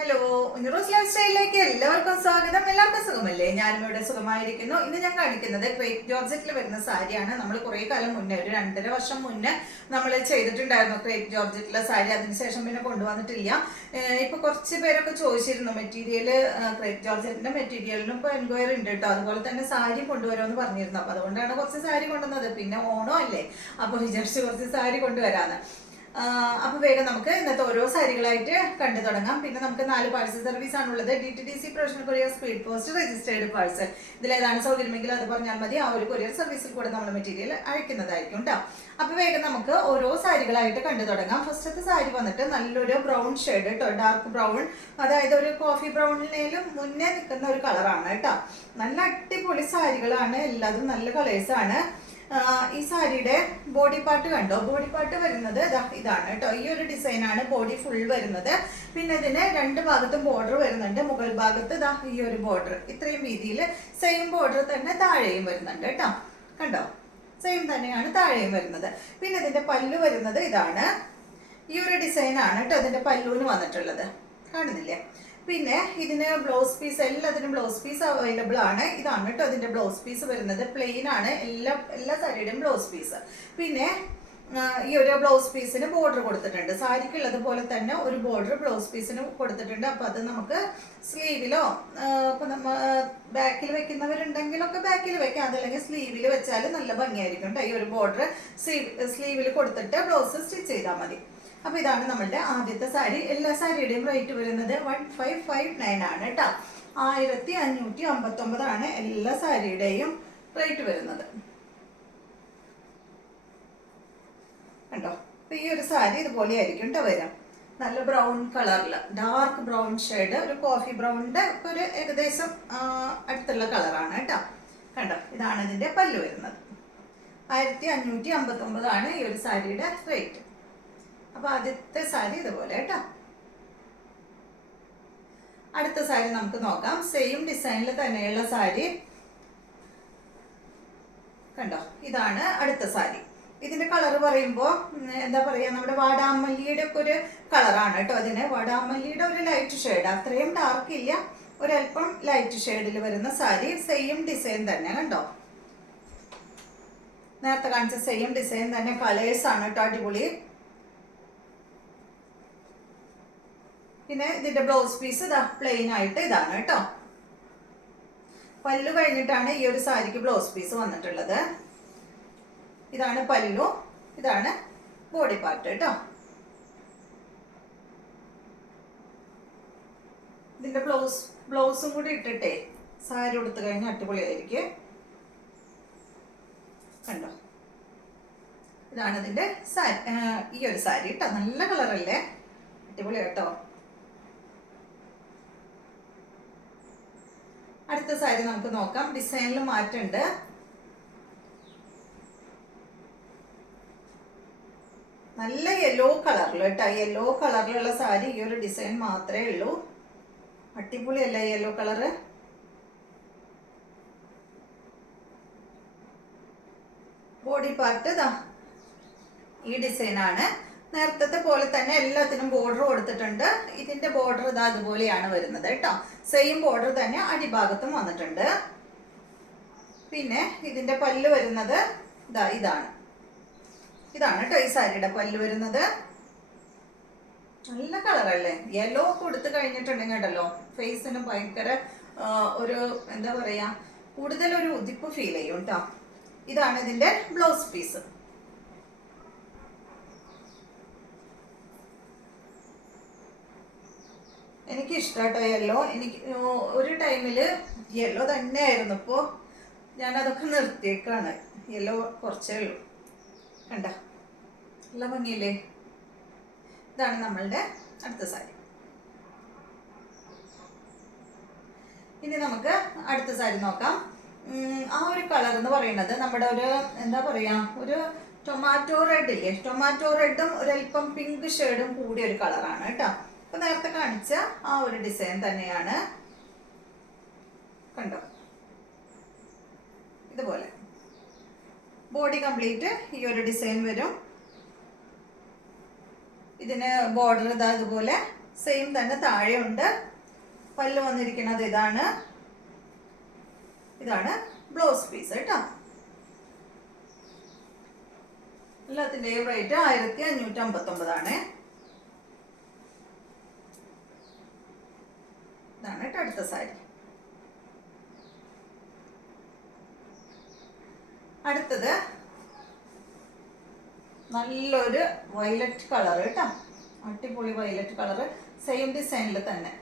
Hello, ഉഞ്ഞറോസ് life സ്റ്റൈലിലേക്ക് എല്ലാവർക്കും സ്വാഗതം. എല്ലാവർക്കും സുഖമല്ലേ? ഞാനും ഇവിടെ സുഖമായിരിക്കുന്നു. ഇന്ന് ഞാൻ കാണിക്കുന്നത് ക്രേപ്പ് ജോർജറ്റിൽ വരുന്ന സാരിയാണ്. നമ്മൾ കുറെ കാലം മുന്നേ, ഒരു 2.5 വർഷം മുന്നേ നമ്മൾ ചെയ്തിട്ടുണ്ടായിരുന്നു ക്രേപ്പ് ജോർജറ്റിലെ സാരി. അതിനുശേഷം പിന്നെ കൊണ്ടുവന്നിട്ടില്ല. ഇപ്പൊ കുറച്ച് പേരൊക്കെ ചോദിച്ചിരുന്നു മെറ്റീരിയൽ, ക്രേപ്പ് ജോർജറ്റിന്റെ മെറ്റീരിയലിനും ഇപ്പൊ എൻക്വയറി ഉണ്ട് കേട്ടോ. അതുപോലെ തന്നെ സാരി കൊണ്ടുവരുമെന്ന് പറഞ്ഞിരുന്നു. അപ്പൊ അതുകൊണ്ടാണ് കുറച്ച് സാരി കൊണ്ടുവന്നത്. പിന്നെ ഓണം അല്ലേ, അപ്പൊ വിചാരിച്ച് കുറച്ച് സാരി കൊണ്ടുവരാന്ന്. അപ്പൊ വേഗം നമുക്ക് ഇന്നത്തെ ഓരോ സാരികളായിട്ട് കണ്ടു തുടങ്ങാം. പിന്നെ നമുക്ക് 4 പാഴ്സൽ സർവീസ് ആണുള്ളത്. DTDC professional courier, speed post, registered parcel. ഇതിലേതാണ് സൗകര്യമെങ്കിൽ അത് പറഞ്ഞാൽ മതി. ആ ഒരു കൊറിയർ സർവീസിൽ കൂടെ നമ്മൾ മെറ്റീരിയൽ അയക്കുന്നതായിരിക്കും കേട്ടോ. അപ്പൊ വേഗം നമുക്ക് ഓരോ സാരികളായിട്ട് കണ്ടു തുടങ്ങാം. ഫസ്റ്റത്തെ സാരി വന്നിട്ട് നല്ലൊരു ബ്രൗൺ ഷെയ്ഡ് കേട്ടോ, ഡാർക്ക് ബ്രൗൺ, അതായത് ഒരു കോഫി ബ്രൗണിനേലും മുന്നേ നിൽക്കുന്ന ഒരു കളറാണ് കേട്ടോ. നല്ല അടിപൊളി സാരികളാണ്, എല്ലാതും നല്ല കളേഴ്സ് ആണ്. ഈ സാരിയുടെ ബോഡി പാർട്ട് കണ്ടോ? ബോഡി പാർട്ട് വരുന്നത് ഇതാണ് കേട്ടോ. ഈ ഒരു ഡിസൈൻ ആണ് ബോഡി ഫുൾ വരുന്നത്. പിന്നെ ഇതിന് 2 ഭാഗത്തും ബോർഡർ വരുന്നുണ്ട്. മുകൾ ഭാഗത്ത് ഈ ഒരു ബോർഡർ ഇത്രയും വീതിയിൽ സെയിം ബോർഡർ തന്നെ താഴെയും വരുന്നുണ്ട് കേട്ടോ. കണ്ടോ? സെയിം തന്നെയാണ് താഴെയും വരുന്നത്. പിന്നെ ഇതിന്റെ പല്ലു വരുന്നത് ഇതാണ്. ഈ ഒരു ഡിസൈൻ ആണ് കേട്ടോ ഇതിന്റെ പല്ലുവിന് വന്നിട്ടുള്ളത്. കാണുന്നില്ലേ? പിന്നെ ഇതിന് ബ്ലൗസ് പീസ്, എല്ലാത്തിനും ബ്ലൗസ് പീസ് അവൈലബിൾ ആണ്. ഇതാണ് കേട്ടോ അതിന്റെ ബ്ലൗസ് പീസ് വരുന്നത്. പ്ലെയിൻ ആണ് എല്ലാ സാരിയുടെയും ബ്ലൗസ് പീസ്. പിന്നെ ഈ ഒരു ബ്ലൗസ് പീസിന് ബോർഡർ കൊടുത്തിട്ടുണ്ട്. സാരിക്കുള്ളത് പോലെ തന്നെ ഒരു ബോർഡർ ബ്ലൗസ് പീസിന് കൊടുത്തിട്ടുണ്ട്. അപ്പൊ അത് നമുക്ക് സ്ലീവിലോ ഇപ്പൊ നമ്മ ബാക്കിൽ വെക്കുന്നവരുണ്ടെങ്കിലൊക്കെ ബാക്കിൽ വെക്കാം. അതല്ലെങ്കിൽ സ്ലീവിൽ വെച്ചാൽ നല്ല ഭംഗിയായിരിക്കും കേട്ടോ. ഈ ഒരു ബോർഡർ സ്ലീവിൽ കൊടുത്തിട്ട് ബ്ലൗസ് സ്റ്റിച്ച് ചെയ്താൽ മതി. അപ്പൊ ഇതാണ് നമ്മളുടെ ആദ്യത്തെ സാരി. എല്ലാ സാരിയുടെയും റേറ്റ് വരുന്നത് 1559 ആണ് കേട്ടോ. 1559 ആണ് എല്ലാ സാരിയുടെയും റേറ്റ് വരുന്നത്. കണ്ടോ? അപ്പൊ ഈ ഒരു സാരി ഇതുപോലെ ആയിരിക്കും കേട്ടോ വരാം. നല്ല ബ്രൗൺ കളറില്, ഡാർക്ക് ബ്രൗൺ ഷെയ്ഡ്, ഒരു കോഫി ബ്രൗണിന്റെ ഒരു ഏകദേശം അടുത്തുള്ള കളറാണ് കേട്ടോ. കണ്ടോ? ഇതാണ് ഇതിന്റെ പല്ല് വരുന്നത്. 1559 ആണ് ഈ ഒരു സാരിയുടെ റേറ്റ്. അപ്പൊ ആദ്യത്തെ സാരി ഇതുപോലെ കേട്ടോ. അടുത്ത സാരി നമുക്ക് നോക്കാം. സെയിം ഡിസൈനിൽ തന്നെയുള്ള സാരി കണ്ടോ? ഇതാണ് അടുത്ത സാരി. ഇതിന്റെ കളർ പറയുമ്പോ എന്താ പറയാ, നമ്മുടെ വാടാമല്ലിയുടെ ഒക്കെ ഒരു കളറാണ് കേട്ടോ. അതിന് വാടാമല്ലിയുടെ ഒരു ലൈറ്റ് ഷെയ്ഡ്, അത്രയും ഡാർക്ക് ഇല്ല, ഒരല്പം ലൈറ്റ് ഷെയ്ഡിൽ വരുന്ന സാരി. സെയിം ഡിസൈൻ തന്നെ കണ്ടോ. നേരത്തെ കാണിച്ച സെയിം ഡിസൈൻ തന്നെ, കളേഴ്സ് ആണ് കേട്ടോ, അടിപൊളി. പിന്നെ ഇതിന്റെ ബ്ലൗസ് പീസ് പ്ലെയിൻ ആയിട്ട് ഇതാണ് കേട്ടോ. പല്ലു കഴിഞ്ഞിട്ടാണ് ഈ ഒരു സാരിക്ക് ബ്ലൗസ് പീസ് വന്നിട്ടുള്ളത്. ഇതാണ് പല്ലു, ഇതാണ് ബോഡി പാർട്ട് കേട്ടോ. ഇതിന്റെ ബ്ലൗസും കൂടി ഇട്ടിട്ടേ സാരി ഉടുത്തു കഴിഞ്ഞാൽ അടിപൊളിയായിരിക്കും. കണ്ടോ? ഇതാണ് ഇതിന്റെ ഈ ഒരു സാരി കേട്ടോ. നല്ല കളറല്ലേ, അടിപൊളി കേട്ടോ. അടുത്ത സാരി നമുക്ക് നോക്കാം. ഡിസൈനിൽ മാറ്റമുണ്ട്. നല്ല യെല്ലോ കളറിൽ കേട്ടോ. യെല്ലോ കളറിലുള്ള സാരി ഈ ഒരു ഡിസൈൻ മാത്രമേ ഉള്ളൂ. അടിപൊളിയല്ലേ യെല്ലോ കളറ്? ബോഡി പാർട്ട് ഈ ഡിസൈൻ ആണ്. നേരത്തെ പോലെ തന്നെ എല്ലാത്തിനും ബോർഡർ കൊടുത്തിട്ടുണ്ട്. ഇതിന്റെ ബോർഡർ അതുപോലെയാണ് വരുന്നത് കേട്ടോ. സെയിം ബോർഡർ തന്നെ അടിഭാഗത്തും വന്നിട്ടുണ്ട്. പിന്നെ ഇതിന്റെ പല്ല് വരുന്നത് ഇതാണ് കേട്ടോ. ഈ സാരിയുടെ പല്ല് വരുന്നത് നല്ല കളറല്ലേ. യെല്ലോ കൊടുത്തു കഴിഞ്ഞിട്ടുണ്ടെങ്കിൽ കേട്ടല്ലോ ഫേസിന് ഭയങ്കര ഒരു എന്താ പറയാ, കൂടുതലൊരു ഉദിപ്പ് ഫീൽ ചെയ്യും കേട്ടോ. ഇതാണ് ഇതിന്റെ ബ്ലൗസ് പീസ്. എനിക്ക് ഇഷ്ടാട്ടോ യെല്ലോ. എനിക്ക് ഒരു ടൈമില് യെല്ലോ തന്നെ ആയിരുന്നു. ഇപ്പോൾ ഞാനതൊക്കെ നിർത്തിയേക്കാണ്. യെല്ലോ കുറച്ചേ ഉള്ളൂ. കണ്ട നല്ല ഭംഗിയില്ലേ? ഇതാണ് നമ്മളുടെ അടുത്ത സാരി. ഇനി നമുക്ക് അടുത്ത സാരി നോക്കാം. ആ ഒരു കളർ എന്ന് പറയുന്നത് നമ്മുടെ ഒരു എന്താ പറയാ, ഒരു ടൊമാറ്റോ റെഡ് ഇല്ലേ, ടൊമാറ്റോ റെഡും ഒരല്പം പിങ്ക് ഷെയ്ഡും കൂടിയ ഒരു കളറാണ് കേട്ടോ. അപ്പൊ നേരത്തെ കാണിച്ച ആ ഒരു ഡിസൈൻ തന്നെയാണ്. കണ്ടോ? ഇതുപോലെ ബോഡി കംപ്ലീറ്റ് ഈ ഒരു ഡിസൈൻ വരും. ഇതിന് ബോർഡർ ഇതുപോലെ സെയിം തന്നെ താഴെയുണ്ട്. പല്ല് വന്നിരിക്കുന്നത് ഇതാണ്. ഇതാണ് ബ്ലൗസ് പീസ് കേട്ടോ. എല്ലാത്തിൻ്റെയും റേറ്റ് 1559 ഇതാണ് കേട്ടോ അടുത്ത സാരി. അടുത്തത് നല്ലൊരു വയലറ്റ് കളർ കേട്ടോ, അടിപൊളി വയലറ്റ് കളർ, സെയിം ഡിസൈനിൽ തന്നെ.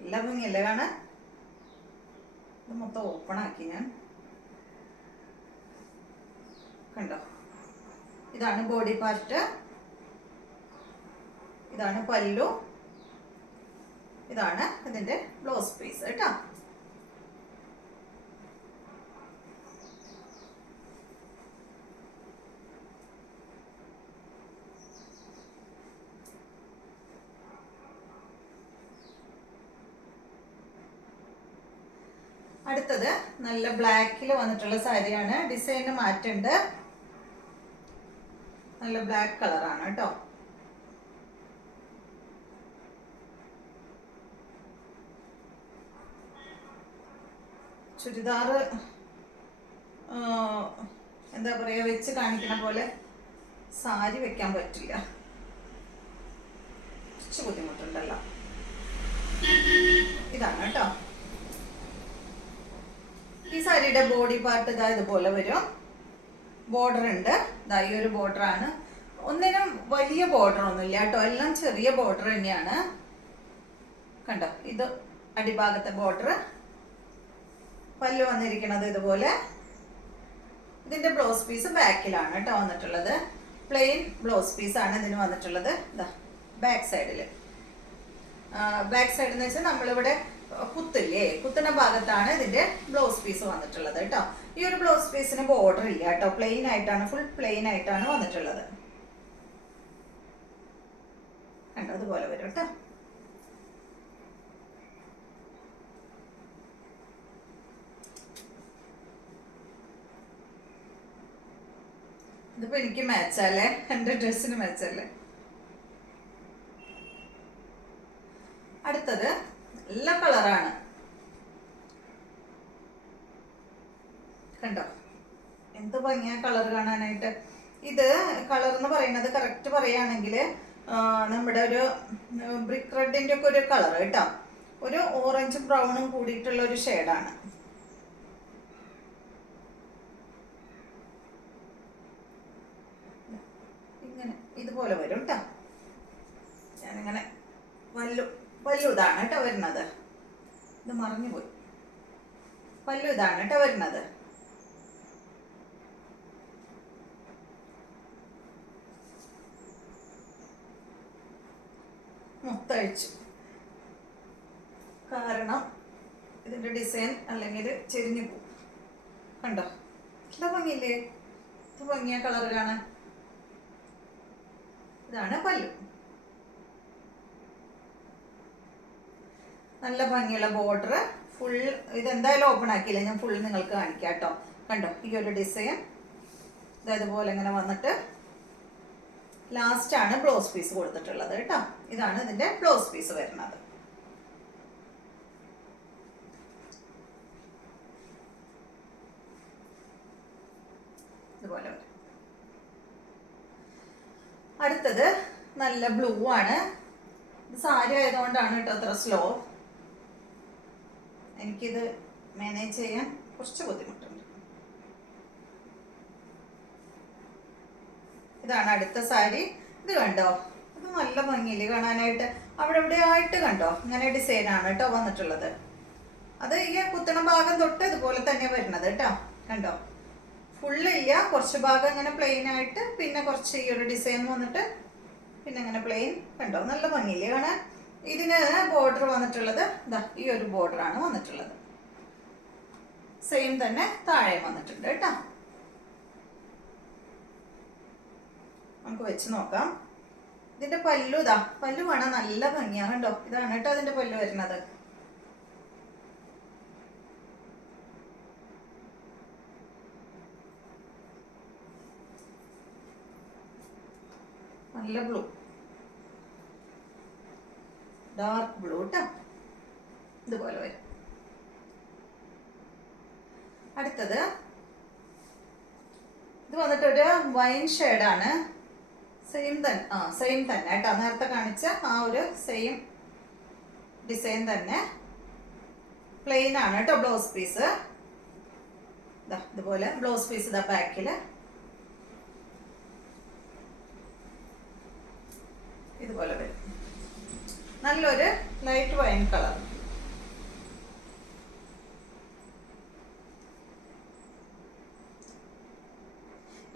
എല്ലാ ഭംഗിയല്ലേ കാണാൻ. ഇത് മൊത്തം ഓപ്പൺ ആക്കി ഞാൻ, കണ്ടോ. ഇതാണ് ബോഡി പാർട്ട്, ഇതാണ് പല്ലു, ഇതാണ് ഇതിന്റെ ബ്ലൗസ് പീസ് കേട്ടോ. അടുത്തത് നല്ല ബ്ലാക്കിൽ വന്നിട്ടുള്ള സാരിയാണ്. ഡിസൈന് മാറ്റുണ്ട്, നല്ല ബ്ലാക്ക് കളറാണ് കേട്ടോ. ചുരിദാർ എന്താ പറയുക, വെച്ച് കാണിക്കണ പോലെ സാരി വെക്കാൻ പറ്റില്ല, കുറച്ച് ബുദ്ധിമുട്ടുണ്ടല്ലോ. ഇതാണ് കേട്ടോ ഈ സാരിയുടെ ബോഡി പാർട്ട്. ഇതാ ഇതുപോലെ വരും. ബോർഡർ ഉണ്ട്, ഇതാ ഈ ഒരു ബോർഡറാണ്. ഒന്നിനും വലിയ ബോർഡർ ഒന്നുമില്ല കേട്ടോ, എല്ലാം ചെറിയ ബോർഡർ തന്നെയാണ്. കണ്ടോ, ഇത് അടിഭാഗത്തെ ബോർഡർ. പല്ല് വന്നിരിക്കുന്നത് ഇതുപോലെ. ഇതിന്റെ ബ്ലൗസ് പീസ് ബാക്കിലാണ് കേട്ടോ വന്നിട്ടുള്ളത്. പ്ലെയിൻ ബ്ലൗസ് പീസാണ് ഇതിന് വന്നിട്ടുള്ളത്. ഇതാ ബാക്ക് സൈഡിൽ, ബാക്ക് സൈഡ് എന്ന് വെച്ചാൽ നമ്മളിവിടെ കുത്തില്ലേ, കുത്തുന്ന ഭാഗത്താണ് ഇതിന്റെ ബ്ലൗസ് പീസ് വന്നിട്ടുള്ളത് കേട്ടോ. ഈ ഒരു ബ്ലൗസ് പീസിന് ബോർഡർ ഇല്ല കേട്ടോ, പ്ലെയിൻ ആയിട്ടാണ്, ഫുൾ പ്ലെയിൻ ആയിട്ടാണ് വന്നിട്ടുള്ളത്. കണ്ടോ, അതുപോലെ വരും കേട്ടോ. ഇതിപ്പോ എനിക്ക് മാച്ചല്ലേ, എന്റെ ഡ്രസ്സിന് മാച്ചല്ലേ. അടുത്തത് നല്ല കളറാണ്, കണ്ടോ എന്ത് ഭംഗിയാ കളർ കാണാനായിട്ട്. ഇത് കളർ എന്ന് പറയുന്നത് കറക്റ്റ് പറയുകയാണെങ്കിൽ നമ്മുടെ ഒരു ബ്രിക്ക് റെഡിന്റെ ഒക്കെ ഒരു കളർ കേട്ടോ, ഒരു ഓറഞ്ച് ബ്രൗണും കൂടിയിട്ടുള്ള ഒരു ഷെയ്ഡാണ്. ഇങ്ങനെ ഇതുപോലെ വരും കേട്ടോ. ഞാനിങ്ങനെ വല്ലു ഇതാണ് കേട്ടോ വരുന്നത്. ഇത് മറിഞ്ഞു പോയി. പല്ലു ഇതാണ് കേട്ടോ വരുന്നത്. മൊത്തഴിച്ചു, കാരണം ഇതിന്റെ ഡിസൈൻ അല്ലെങ്കിൽ ചെരിഞ്ഞു പോകും. കണ്ടോ, നല്ല ഭംഗിയില്ലേ, ഇത് ഭംഗിയാ കളർ കാണാൻ. ഇതാണ് പല്ലു. നല്ല ഭംഗിയുള്ള ബോർഡർ, ഫുൾ. ഇതെന്തായാലും ഓപ്പൺ ആക്കിയില്ല, ഞാൻ ഫുൾ നിങ്ങൾക്ക് കാണിക്കാം കേട്ടോ. കണ്ടോ ഈ ഒരു ഡിസൈൻ ഇതേപോലെ ഇങ്ങനെ വന്നിട്ട് ലാസ്റ്റ് ആണ് ബ്ലൗസ് പീസ് കൊടുത്തിട്ടുള്ളത് കേട്ടോ. ഇതാണ് ഇതിന്റെ ബ്ലൗസ് പീസ് വരുന്നത്. ഇതുപോലെ വരും. അടുത്തത് നല്ല ബ്ലൂ ആണ്. ഇത് സാരി ആയതുകൊണ്ടാണ് കേട്ടോ അത്ര സ്ലോ. എനിക്കിത് മാനേജ് ചെയ്യാൻ കുറച്ച് ബുദ്ധിമുട്ടുണ്ട്. ഇതാണ് അടുത്ത സാരി. ഇത് കണ്ടോ, ഇത് നല്ല ഭംഗിയില് കാണാനായിട്ട്. അവിടെ ഇവിടെ ആയിട്ട് കണ്ടോ ഇങ്ങനെ ഡിസൈനാണ് കേട്ടോ വന്നിട്ടുള്ളത്. അത് ഈ കുത്തണ ഭാഗം തൊട്ട് ഇതുപോലെ തന്നെ വരുന്നത് കേട്ടോ. കണ്ടോ, ഫുള്ളില്ല, കുറച്ച് ഭാഗം ഇങ്ങനെ പ്ലെയിൻ ആയിട്ട്, പിന്നെ കുറച്ച് ഈ ഒരു ഡിസൈൻ വന്നിട്ട് പിന്നെ ഇങ്ങനെ പ്ലെയിൻ. കണ്ടോ, നല്ല ഭംഗിയില്ലേ കാണാൻ. ഇതിന് ബോർഡർ വന്നിട്ടുള്ളത് ഇതാ ഈ ഒരു ബോർഡറാണ് വന്നിട്ടുള്ളത്. സെയിം തന്നെ താഴെ വന്നിട്ടുണ്ട് കേട്ടോ. നമുക്ക് വെച്ച് നോക്കാം. ഇതിന്റെ പല്ലു ഇതാ, പല്ലു കാണാൻ നല്ല ഭംഗിയാണ് കണ്ടോ. ഇതാണ് കേട്ടോ അതിന്റെ പല്ലു വരുന്നത്. നല്ല ബ്ലൂ, ഡാർക്ക് ബ്ലൂ കേട്ടോ. ഇതുപോലെ വരും. അടുത്തത് ഇത് വന്നിട്ടൊരു വൈൻ ഷെയ്ഡാണ്. സെയിം തന്നെ കേട്ടോ. നേരത്തെ കാണിച്ച ആ ഒരു സെയിം ഡിസൈൻ തന്നെ. പ്ലെയിൻ ആണ് കേട്ടോ ബ്ലൗസ് പീസ്. ഇതുപോലെ ബ്ലൗസ് പീസ് ഇതാ ബാക്കിൽ ഇതുപോലെ വരും. നല്ലൊരു ലൈറ്റ് വൈൻ കളർ.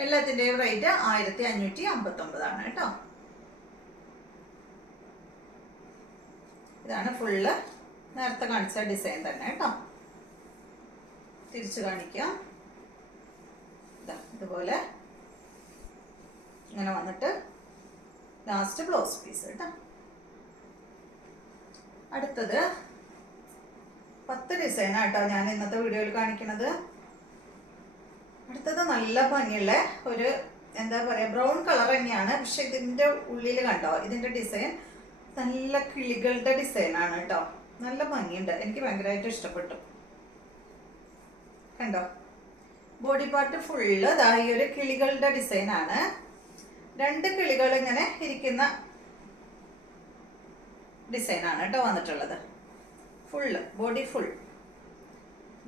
എല്ലാത്തിൻ്റെയും റേറ്റ് 1559 കേട്ടോ. ഇതാണ് ഫുള്ള് നേരത്തെ കാണിച്ച ഡിസൈൻ തന്നെ കേട്ടോ. തിരിച്ചു കാണിക്കാം. ഇതുപോലെ ഇങ്ങനെ വന്നിട്ട് ലാസ്റ്റ് ബ്ലൗസ് പീസ് കേട്ടോ. അടുത്തത് 10 ഡിസൈനാണ് കേട്ടോ ഞാൻ ഇന്നത്തെ വീഡിയോയിൽ കാണിക്കുന്നത്. അടുത്തത് നല്ല ഭംഗിയുള്ള ഒരു എന്താ പറയുക ബ്രൗൺ കളർ തന്നെയാണ്. പക്ഷെ ഇതിൻ്റെ ഉള്ളിൽ കണ്ടോ ഇതിൻ്റെ ഡിസൈൻ നല്ല കിളികളുടെ ഡിസൈനാണ് കേട്ടോ. നല്ല ഭംഗിയുണ്ട്. എനിക്ക് ഭയങ്കരമായിട്ട് ഇഷ്ടപ്പെട്ടു. കണ്ടോ ബോഡി പാർട്ട് ഫുള്ള് ഈ ഒരു കിളികളുടെ ഡിസൈനാണ്. 2 കിളികൾ ഇങ്ങനെ ഇരിക്കുന്ന ഡിസൈനാണ് കേട്ടോ വന്നിട്ടുള്ളത്. Full body full.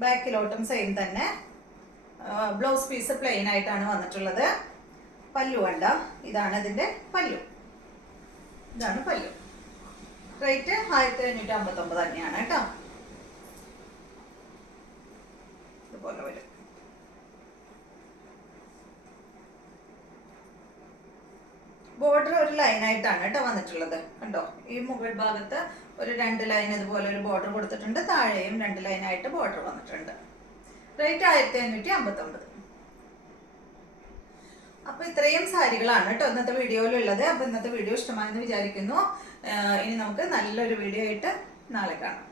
ബാക്കിലോട്ടും സെയിം തന്നെ. ബ്ലൗസ് പീസ് പ്ലെയിൻ ആയിട്ടാണ് വന്നിട്ടുള്ളത്. പല്ലു വേണ്ട. ഇതാണ് ഇതിൻ്റെ പല്ലു. ഇതാണ് പല്ലു. റേറ്റ് 1559 തന്നെയാണ് കേട്ടോ. ഇതുപോലെ വരും. ബോർഡർ ഒരു ലൈനായിട്ടാണ് കേട്ടോ വന്നിട്ടുള്ളത്. കണ്ടോ ഈ മുകൾ ഭാഗത്ത് ഒരു 2 ലൈൻ ഇതുപോലെ ഒരു ബോർഡർ കൊടുത്തിട്ടുണ്ട്. താഴെയും 2 ലൈനായിട്ട് ബോർഡർ വന്നിട്ടുണ്ട്. റേറ്റ് 1559. അപ്പൊ ഇത്രയും സാരികളാണ് കേട്ടോ ഇന്നത്തെ വീഡിയോയിലുള്ളത്. അപ്പൊ ഇന്നത്തെ വീഡിയോ ഇഷ്ടമായെന്ന് വിചാരിക്കുന്നു. ഇനി നമുക്ക് നല്ലൊരു വീഡിയോ ആയിട്ട് നാളെ കാണാം.